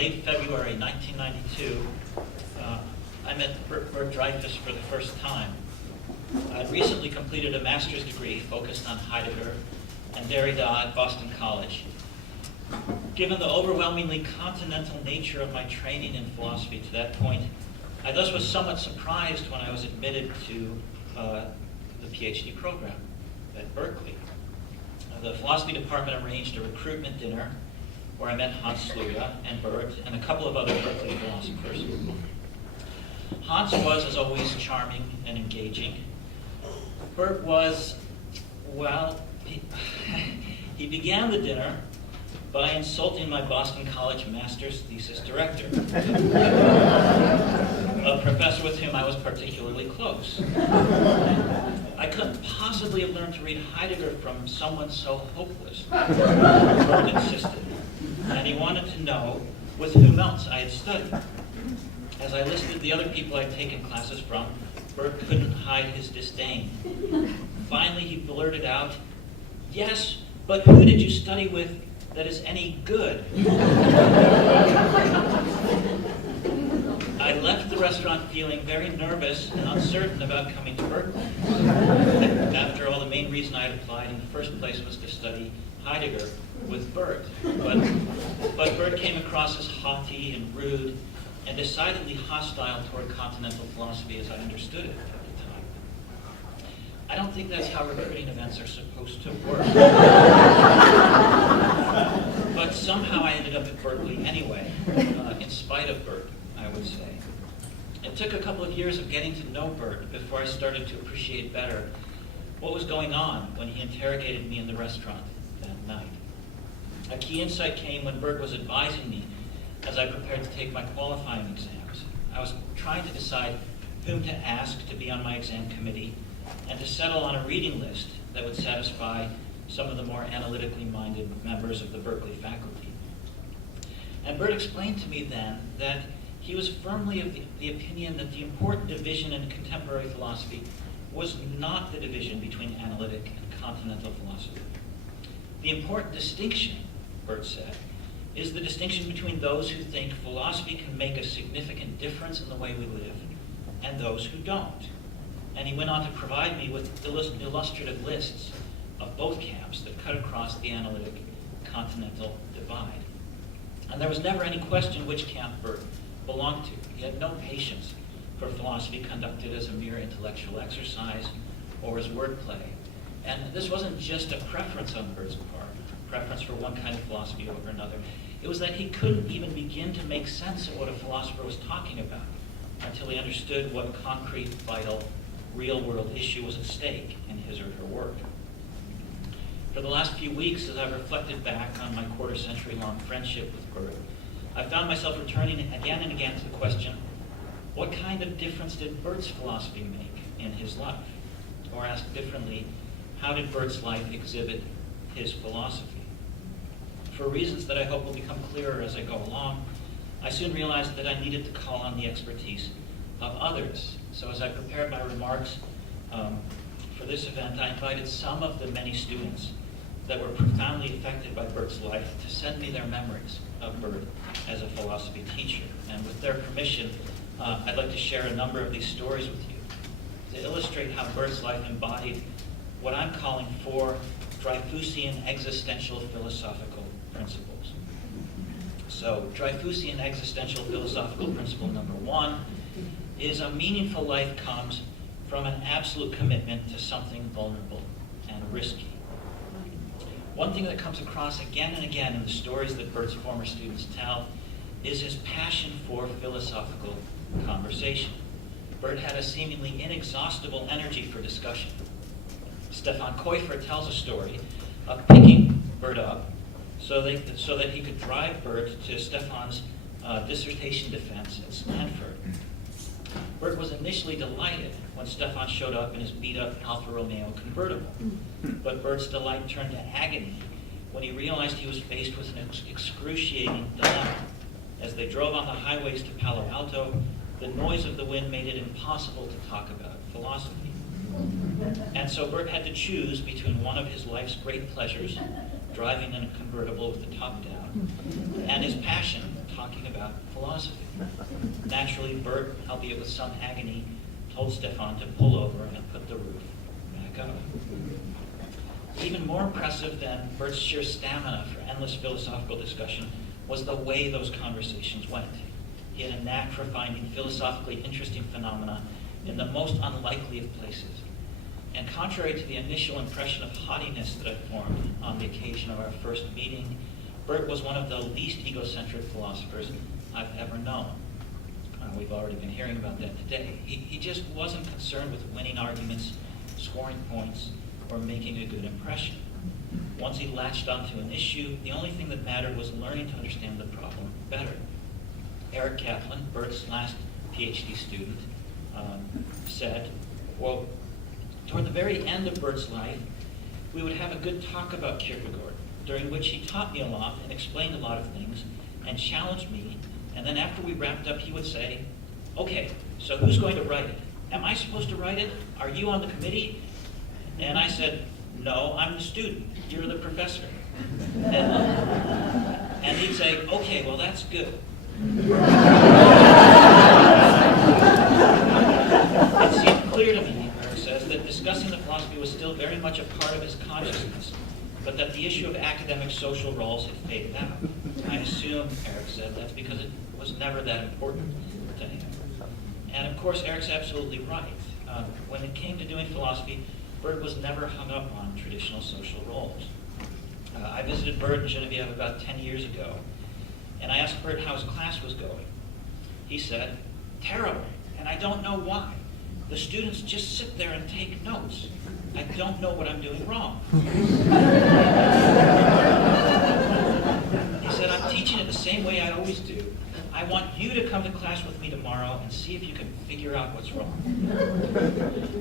late February 1992, I met Bert Dreyfuss for the first time. I'd recently completed a master's degree focused on Heidegger and Derrida at Boston College. Given the overwhelmingly continental nature of my training in philosophy to that point, I thus was somewhat surprised when I was admitted to the PhD program at Berkeley. The philosophy department arranged a recruitment dinner where I met Hans Sluga and Bert and a couple of other Berkeley philosophers. Hans was, as always, charming and engaging. Bert was, well, he began the dinner by insulting my Boston College master's thesis director, a professor with whom I was particularly close. I couldn't possibly have learned to read Heidegger from someone so hopeless, Bert insisted, and he wanted to know with whom else I had studied. As I listed the other people I'd taken classes from, Bert couldn't hide his disdain. Finally, he blurted out, "Yes, but who did you study with that is any good?" I left the restaurant feeling very nervous and uncertain about coming to Berkeley. After all, the main reason I had applied in the first place was to study Heidegger with Bert. But Bert came across as haughty and rude and decidedly hostile toward continental philosophy as I understood it at the time. I don't think that's how recruiting events are supposed to work. But somehow I ended up at Berkeley anyway, in spite of Bert, I would say. It took a couple of years of getting to know Bert before I started to appreciate better what was going on when he interrogated me in the restaurant that night. A key insight came when Bert was advising me as I prepared to take my qualifying exams. I was trying to decide whom to ask to be on my exam committee and to settle on a reading list that would satisfy some of the more analytically minded members of the Berkeley faculty. And Bert explained to me then that he was firmly of the opinion that the important division in contemporary philosophy was not the division between analytic and continental philosophy. The important distinction, Bert said, is the distinction between those who think philosophy can make a significant difference in the way we live and those who don't. And he went on to provide me with illustrative lists of both camps that cut across the analytic-continental divide. And there was never any question which camp Bert belonged to. He had no patience for philosophy conducted as a mere intellectual exercise or as wordplay. And this wasn't just a preference on Bert's part, preference for one kind of philosophy over another. It was that he couldn't even begin to make sense of what a philosopher was talking about until he understood what concrete, vital, real-world issue was at stake in his or her work. For the last few weeks, as I've reflected back on my quarter-century-long friendship with Bert, I found myself returning again and again to the question, what kind of difference did Bert's philosophy make in his life? Or asked differently, how did Bert's life exhibit his philosophy? For reasons that I hope will become clearer as I go along, I soon realized that I needed to call on the expertise of others. So as I prepared my remarks for this event, I invited some of the many students that were profoundly affected by Bert's life to send me their memories of Bert as a philosophy teacher. And with their permission, I'd like to share a number of these stories with you to illustrate how Bert's life embodied what I'm calling 4 Dreyfussian existential philosophical principles. So, Dreyfussian existential philosophical principle number 1 is a meaningful life comes from an absolute commitment to something vulnerable and risky. One thing that comes across again and again in the stories that Bert's former students tell is his passion for philosophical conversation. Bert had a seemingly inexhaustible energy for discussion. Stefan Koifer tells a story of picking Bert up so that he could drive Bert to Stefan's dissertation defense at Stanford. Bert was initially delighted when Stefan showed up in his beat-up Alfa Romeo convertible. But Bert's delight turned to agony when he realized he was faced with an excruciating dilemma. As they drove on the highways to Palo Alto, the noise of the wind made it impossible to talk about philosophy. And so Bert had to choose between one of his life's great pleasures, driving in a convertible with the top down, and his passion, talking about philosophy. Naturally, Bert, albeit with some agony, told Stefan to pull over and put the roof back up. Even more impressive than Bert's sheer stamina for endless philosophical discussion was the way those conversations went. He had a knack for finding philosophically interesting phenomena in the most unlikely of places. And contrary to the initial impression of haughtiness that I formed on the occasion of our first meeting, Bert was one of the least egocentric philosophers I've ever known. We've already been hearing about that today. He just wasn't concerned with winning arguments, scoring points, or making a good impression. Once he latched onto an issue, the only thing that mattered was learning to understand the problem better. Eric Kaplan, Bert's last PhD student, said, well, toward the very end of Bert's life, we would have a good talk about Kierkegaard, during which he taught me a lot and explained a lot of things and challenged me. And then after we wrapped up, he would say, okay, so who's going to write it? Am I supposed to write it? Are you on the committee? And I said, no, I'm the student. You're the professor. And he'd say, okay, well, that's good. It seemed clear to me, Eric says, that discussing the philosophy was still very much a part of his consciousness, but that the issue of academic social roles had faded out. I assume, Eric said, that's because it was never that important to him. And of course, Eric's absolutely right. When it came to doing philosophy, Bert was never hung up on traditional social roles. I visited Bert and Genevieve about 10 years ago, and I asked Bert how his class was going. He said, terrible, and I don't know why. The students just sit there and take notes. I don't know what I'm doing wrong. He said, I'm teaching it the same way I always do. I want you to come to class with me tomorrow and see if you can figure out what's wrong.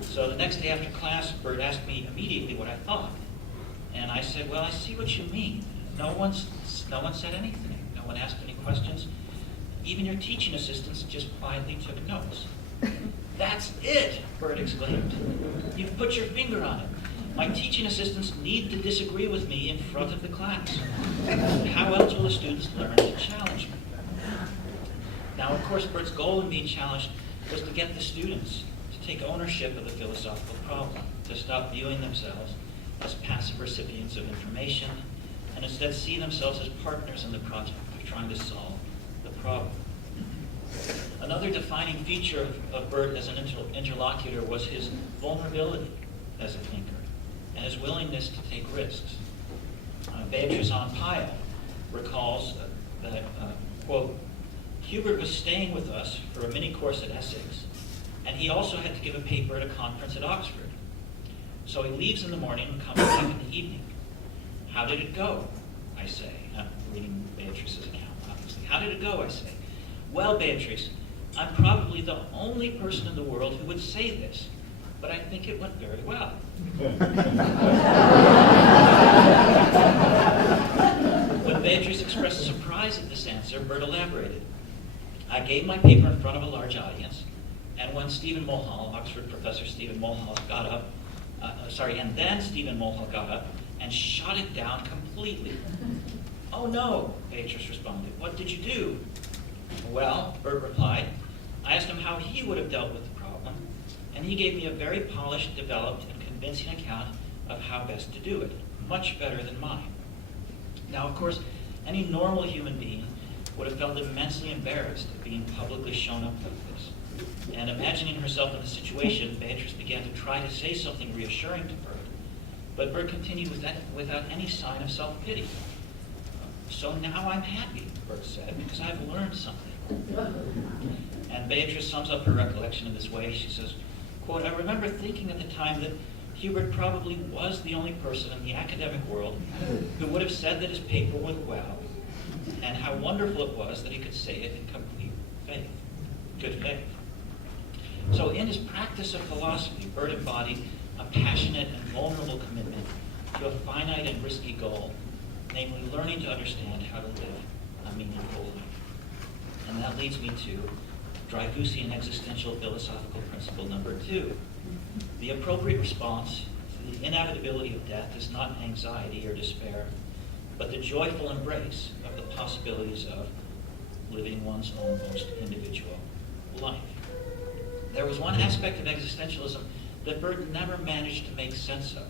So the next day after class, Bert asked me immediately what I thought. And I said, well, I see what you mean. No one said anything. No one asked any questions. Even your teaching assistants just quietly took notes. That's it, Bert exclaimed. You've put your finger on it. My teaching assistants need to disagree with me in front of the class. How else will the students learn to challenge me? Now, of course, Bert's goal in being challenged was to get the students to take ownership of the philosophical problem, to stop viewing themselves as passive recipients of information, and instead see themselves as partners in the project of trying to solve the problem. Another defining feature of Bert as an interlocutor was his vulnerability as a thinker and his willingness to take risks. Beatrice on Pyle recalls that, quote, Hubert was staying with us for a mini course at Essex, and he also had to give a paper at a conference at Oxford. So he leaves in the morning and comes back in the evening. How did it go? I say. I'm reading Beatrice's account, obviously. How did it go? I say. Well, Beatrice, I'm probably the only person in the world who would say this, but I think it went very well. When Beatrice expressed surprise at this answer, Bert elaborated. I gave my paper in front of a large audience, and when Stephen Mulhall, Oxford professor Stephen Mulhall, got up, then Stephen Mulhall got up and shot it down completely. Oh no, Beatrice responded. What did you do? Well, Bert replied, I asked him how he would have dealt with the problem, and he gave me a very polished, developed, and convincing account of how best to do it, much better than mine. Now, of course, any normal human being would have felt immensely embarrassed at being publicly shown up like this. And imagining herself in the situation, Beatrice began to try to say something reassuring to Bert, but Bert continued without any sign of self-pity. So now I'm happy, Bert said, because I've learned something. And Beatrice sums up her recollection in this way. She says, quote, I remember thinking at the time that Hubert probably was the only person in the academic world who would have said that his paper went well, and how wonderful it was that he could say it in complete faith, good faith. So in his practice of philosophy, Bert embodied a passionate and vulnerable commitment to a finite and risky goal, namely learning to understand how to live a meaningful life. And that leads me to Dreyfusian existential philosophical principle number 2. The appropriate response to the inevitability of death is not anxiety or despair, but the joyful embrace of the possibilities of living one's own most individual life. There was one aspect of existentialism that Burt never managed to make sense of.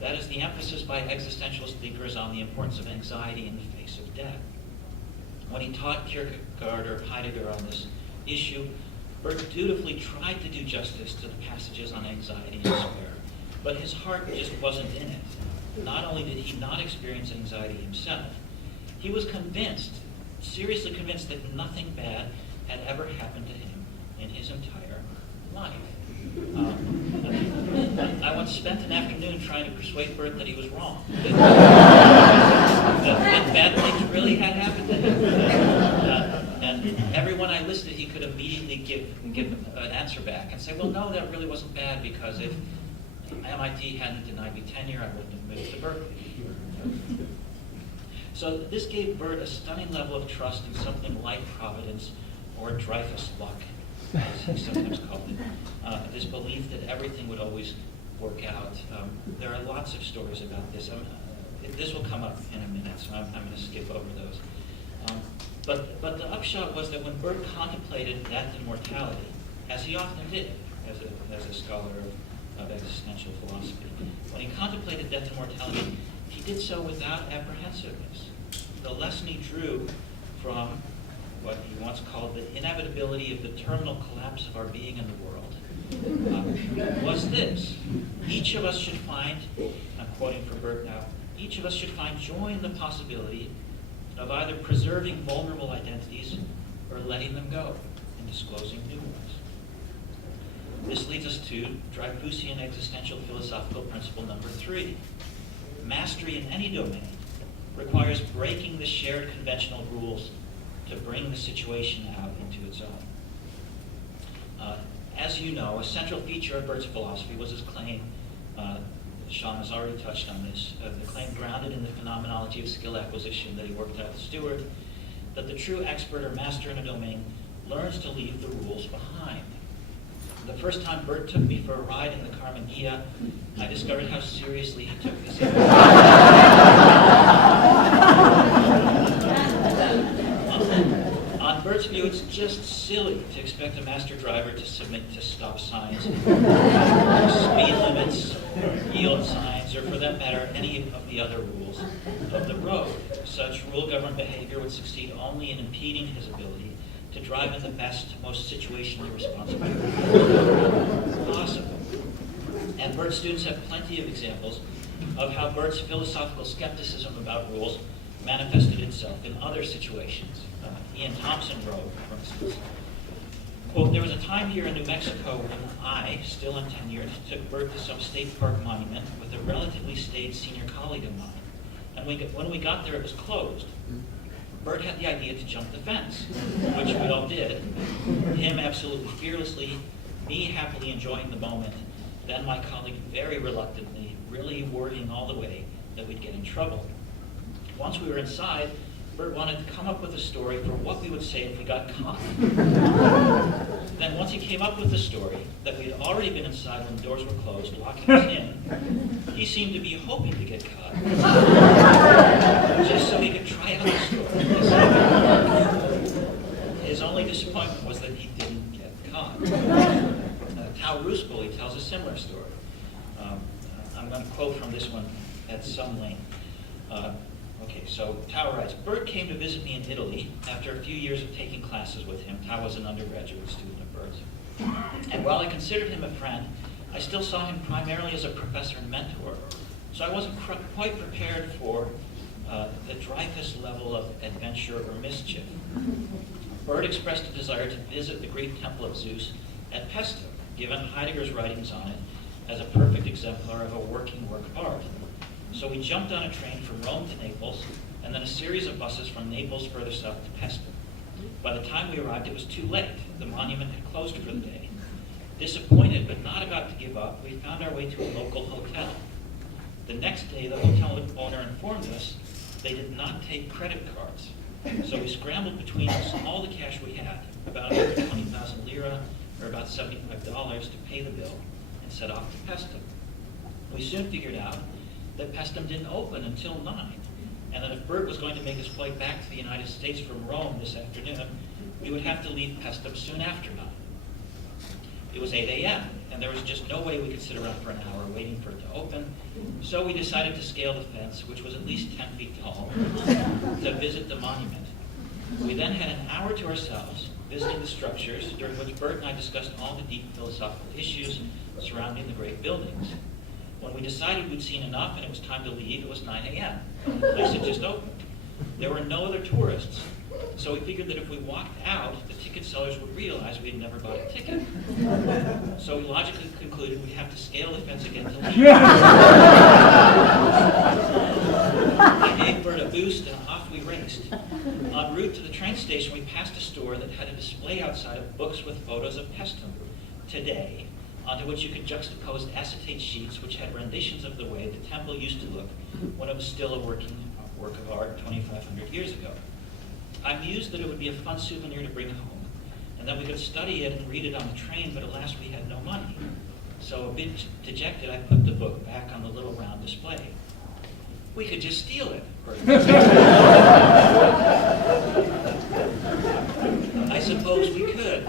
That is the emphasis by existentialist thinkers on the importance of anxiety in the face of death. When he taught Kierkegaard or Heidegger on this issue, Burt dutifully tried to do justice to the passages on anxiety and despair, but his heart just wasn't in it. Not only did he not experience anxiety himself, he was convinced, seriously convinced, that nothing bad had ever happened to him in his entire life. I once spent an afternoon trying to persuade Burt that he was wrong, that bad things really had happened to him. And everyone I listed, he could immediately give an answer back and say, well, no, that really wasn't bad, because if MIT hadn't denied me tenure, I wouldn't have moved to Berkeley. So this gave Burt a stunning level of trust in something like Providence or Dreyfus luck, as he sometimes called it. This belief that everything would always work out. There are lots of stories about this. This will come up in a minute, so I'm going to skip over those. But the upshot was that when Burt contemplated death and mortality, as he often did as a scholar of existential philosophy, when he contemplated death and mortality, he did so without apprehensiveness. The lesson he drew from what he once called the inevitability of the terminal collapse of our being in the world was this: each of us should find, I'm quoting from Burt now, each of us should find joy in the possibility of either preserving vulnerable identities or letting them go and disclosing new ones. This leads us to Dreyfusian existential philosophical principle number 3. Mastery in any domain requires breaking the shared conventional rules to bring the situation out into its own. As you know, a central feature of Burt's philosophy was his claim, Sean has already touched on this, the claim grounded in the phenomenology of skill acquisition that he worked out with Stewart, that the true expert or master in a domain learns to leave the rules behind. The first time Burt took me for a ride in the Carmen Ghia, I discovered how seriously he took this. On Burt's view, it's just silly to expect a master driver to submit to stop signs, speed limits, yield signs, or for that matter, any of the other rules of the road. Such rule-governed behavior would succeed only in impeding his ability to drive in the best, most situationally responsible way possible. And Burt's students have plenty of examples of how Burt's philosophical skepticism about rules manifested itself in other situations. Ian Thompson wrote, for instance, quote, "There was a time here in New Mexico when I, still untenured, took Burt to some state park monument with a relatively staid senior colleague of mine. And when we got there, it was closed. Burt had the idea to jump the fence, which we all did, him absolutely fearlessly, me happily enjoying the moment, then my colleague very reluctantly, really worrying all the way that we'd get in trouble. Once we were inside, Burt wanted to come up with a story for what we would say if we got caught. Then once he came up with the story that we had already been inside when the doors were closed, locking us in, he seemed to be hoping to get caught, just so he could try out the story. His only disappointment was that he didn't get caught." Tao Rusbully tells a similar story. I'm going to quote from this one at some length. Okay, so Tao writes, "Burt came to visit me in Italy after a few years of taking classes with him." Tao was an undergraduate student of Burt's. "And while I considered him a friend, I still saw him primarily as a professor and mentor. So I wasn't quite prepared for the Dreyfus level of adventure or mischief. Burt expressed a desire to visit the Greek temple of Zeus at Pesto, given Heidegger's writings on it as a perfect exemplar of a working work of art. So we jumped on a train from Rome to Naples, and then a series of buses from Naples further south to Pesto. By the time we arrived, it was too late. The monument had closed for the day. Disappointed, but not about to give up, we found our way to a local hotel. The next day, the hotel owner informed us they did not take credit cards. So we scrambled between us all the cash we had, about 120,000 lira, or about $75, to pay the bill and set off to Paestum. We soon figured out that Paestum didn't open until 9, and that if Bert was going to make his flight back to the United States from Rome this afternoon, we would have to leave Paestum soon after 9. It was 8 a.m., and there was just no way we could sit around for an hour waiting for it to open, so we decided to scale the fence, which was at least 10 feet tall, to visit the monument. We then had an hour to ourselves, visiting the structures, during which Bert and I discussed all the deep philosophical issues surrounding the great buildings. When we decided we'd seen enough and it was time to leave, it was 9 a.m. The place had just opened. There were no other tourists, so we figured that if we walked out, the ticket sellers would realize we had never bought a ticket. So we logically concluded we'd have to scale the fence again to leave. I gave Bert a boost and off we raced. En route to the train station, we passed a store that had a display outside of books with photos of Paestum today, onto which you could juxtapose acetate sheets which had renditions of the way the temple used to look when it was still a working work of art 2,500 years ago. I mused that it would be a fun souvenir to bring home, and that we could study it and read it on the train, but alas, we had no money. So a bit dejected, I put the book back on the little round display. We could just steal it, Bert said. I suppose we could.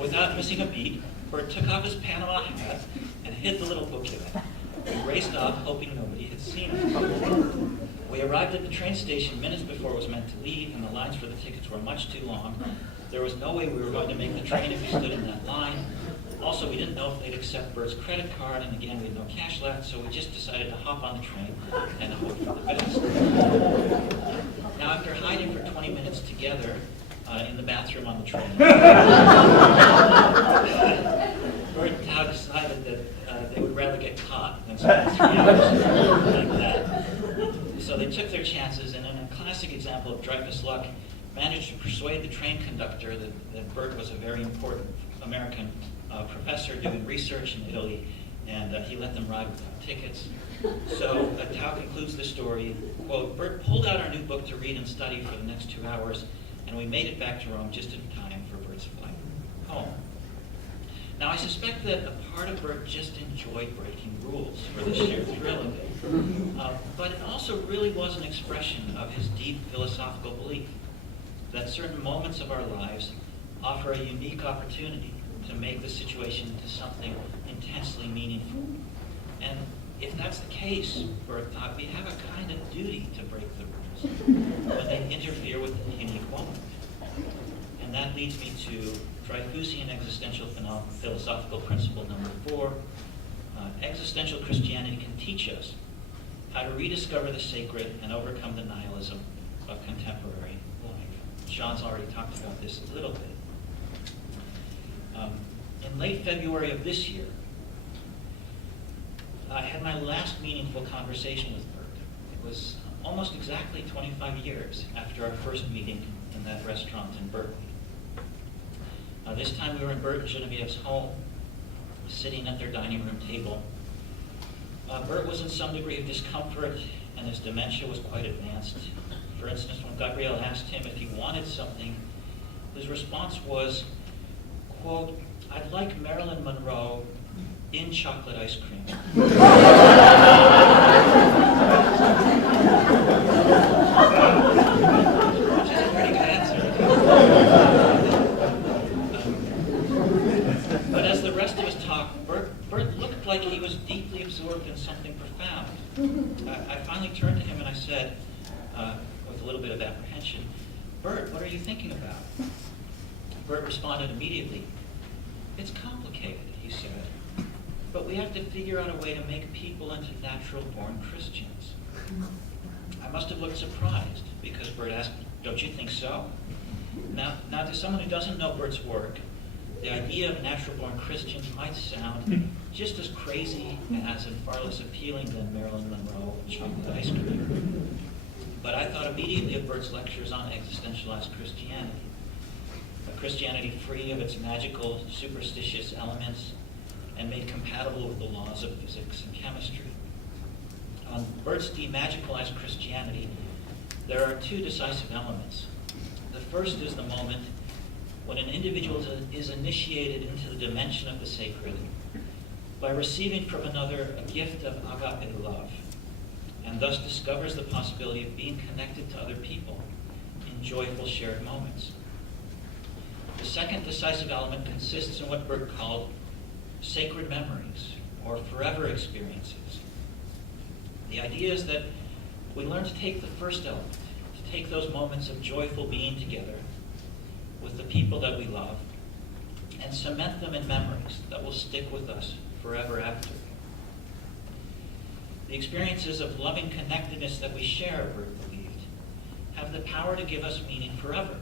Without missing a beat, Bert took off his Panama hat and hid the little book in it. We raced off, hoping nobody had seen it. We arrived at the train station minutes before it was meant to leave, and the lines for the tickets were much too long. There was no way we were going to make the train if we stood in that line. Also, we didn't know if they'd accept Bert's credit card, and again, we had no cash left, so we just decided to hop on the train and hope for the best. Now, after hiding for 20 minutes together in the bathroom on the train, Bert and Tao decided that they would rather get caught than spend 3 hours like that. So they took their chances, and in a classic example of Dreyfus luck, managed to persuade the train conductor that Bert was a very important American professor doing research in Italy, and he let them ride without tickets. So Tao concludes the story, quote, Bert pulled out our new book to read and study for the next 2 hours, and we made it back to Rome just in time for Bert's flight home. Now, I suspect that a part of Bert just enjoyed breaking rules for the sheer thrill of it, but it also really was an expression of his deep philosophical belief that certain moments of our lives offer a unique opportunity to make the situation into something intensely meaningful. And if that's the case, Bert thought, we have a kind of duty to break the rules when they interfere with the unique moment. And that leads me to Dreyfusian existential philosophical principle number 4. Existential Christianity can teach us how to rediscover the sacred and overcome the nihilism of contemporary life. Sean's already talked about this a little bit. In late February of this year, I had my last meaningful conversation with Bert. It was almost exactly 25 years after our first meeting in that restaurant in Berkeley. This time we were in Bert and Genevieve's home, sitting at their dining room table. Bert was in some degree of discomfort, and his dementia was quite advanced. For instance, when Gabrielle asked him if he wanted something, his response was, quote, I'd like Marilyn Monroe in chocolate ice cream. Which is a pretty good answer. But as the rest of us talked, Bert looked like he was deeply absorbed in something profound. I finally turned to him and I said, with a little bit of apprehension, Bert, what are you thinking about? Bert responded immediately, it's complicated, he said, but we have to figure out a way to make people into natural-born Christians. I must have looked surprised because Bert asked, don't you think so? Now, to someone who doesn't know Bert's work, the idea of natural-born Christians might sound just as crazy as and far less appealing than Marilyn Monroe and chocolate ice cream. But I thought immediately of Bert's lectures on existentialized Christianity. A Christianity free of its magical, superstitious elements and made compatible with the laws of physics and chemistry. On Bert's demagicalized Christianity, there are 2 decisive elements. The first is the moment when an individual is initiated into the dimension of the sacred by receiving from another a gift of agape love, and thus discovers the possibility of being connected to other people in joyful shared moments. The second decisive element consists in what Bert called sacred memories, or forever experiences. The idea is that we learn to take the first element, to take those moments of joyful being together with the people that we love, and cement them in memories that will stick with us forever after. The experiences of loving connectedness that we share, Bert believed, have the power to give us meaning forever,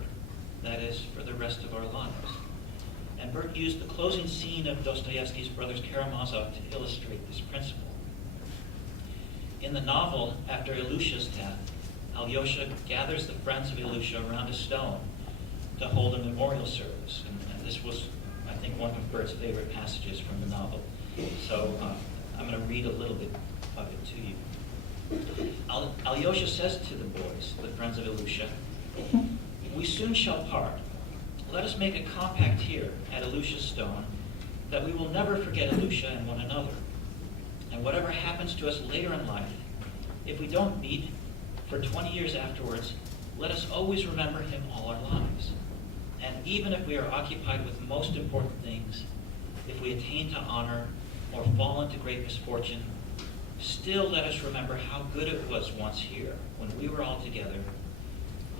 that is, for the rest of our lives. And Bert used the closing scene of Dostoevsky's Brothers Karamazov to illustrate this principle. In the novel, after Ilusha's death, Alyosha gathers the friends of Ilusha around a stone to hold a memorial service. And this was, I think, one of Bert's favorite passages from the novel. So I'm going to read a little bit of it to you. Alyosha says to the boys, the friends of Ilusha, "We soon shall part. Let us make a compact here at Ilusha's stone that we will never forget Ilusha and one another. And whatever happens to us later in life, if we don't meet for 20 years afterwards, let us always remember him all our lives. And even if we are occupied with most important things, if we attain to honor or fall into great misfortune, still let us remember how good it was once here when we were all together,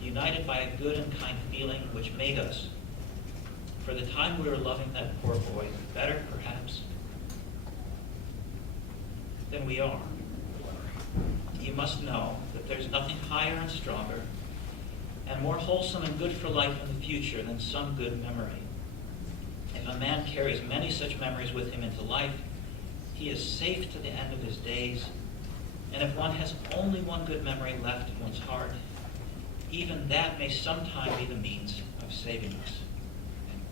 united by a good and kind feeling which made us, for the time we were loving that poor boy better, perhaps, than we are. You must know that there's nothing higher and stronger and more wholesome and good for life in the future than some good memory. If a man carries many such memories with him into life, he is safe to the end of his days. And if one has only one good memory left in one's heart, even that may sometime be the means of saving us." End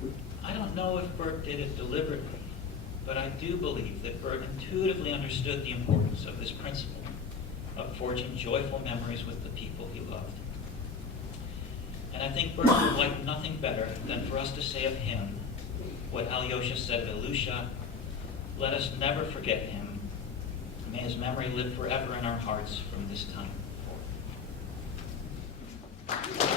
quote. I don't know if Bert did it deliberately, but I do believe that Bert intuitively understood the importance of this principle of forging joyful memories with the people he loved. And I think Bert would like nothing better than for us to say of him what Alyosha said of Ilusha: "Let us never forget him. May his memory live forever in our hearts from this time forth."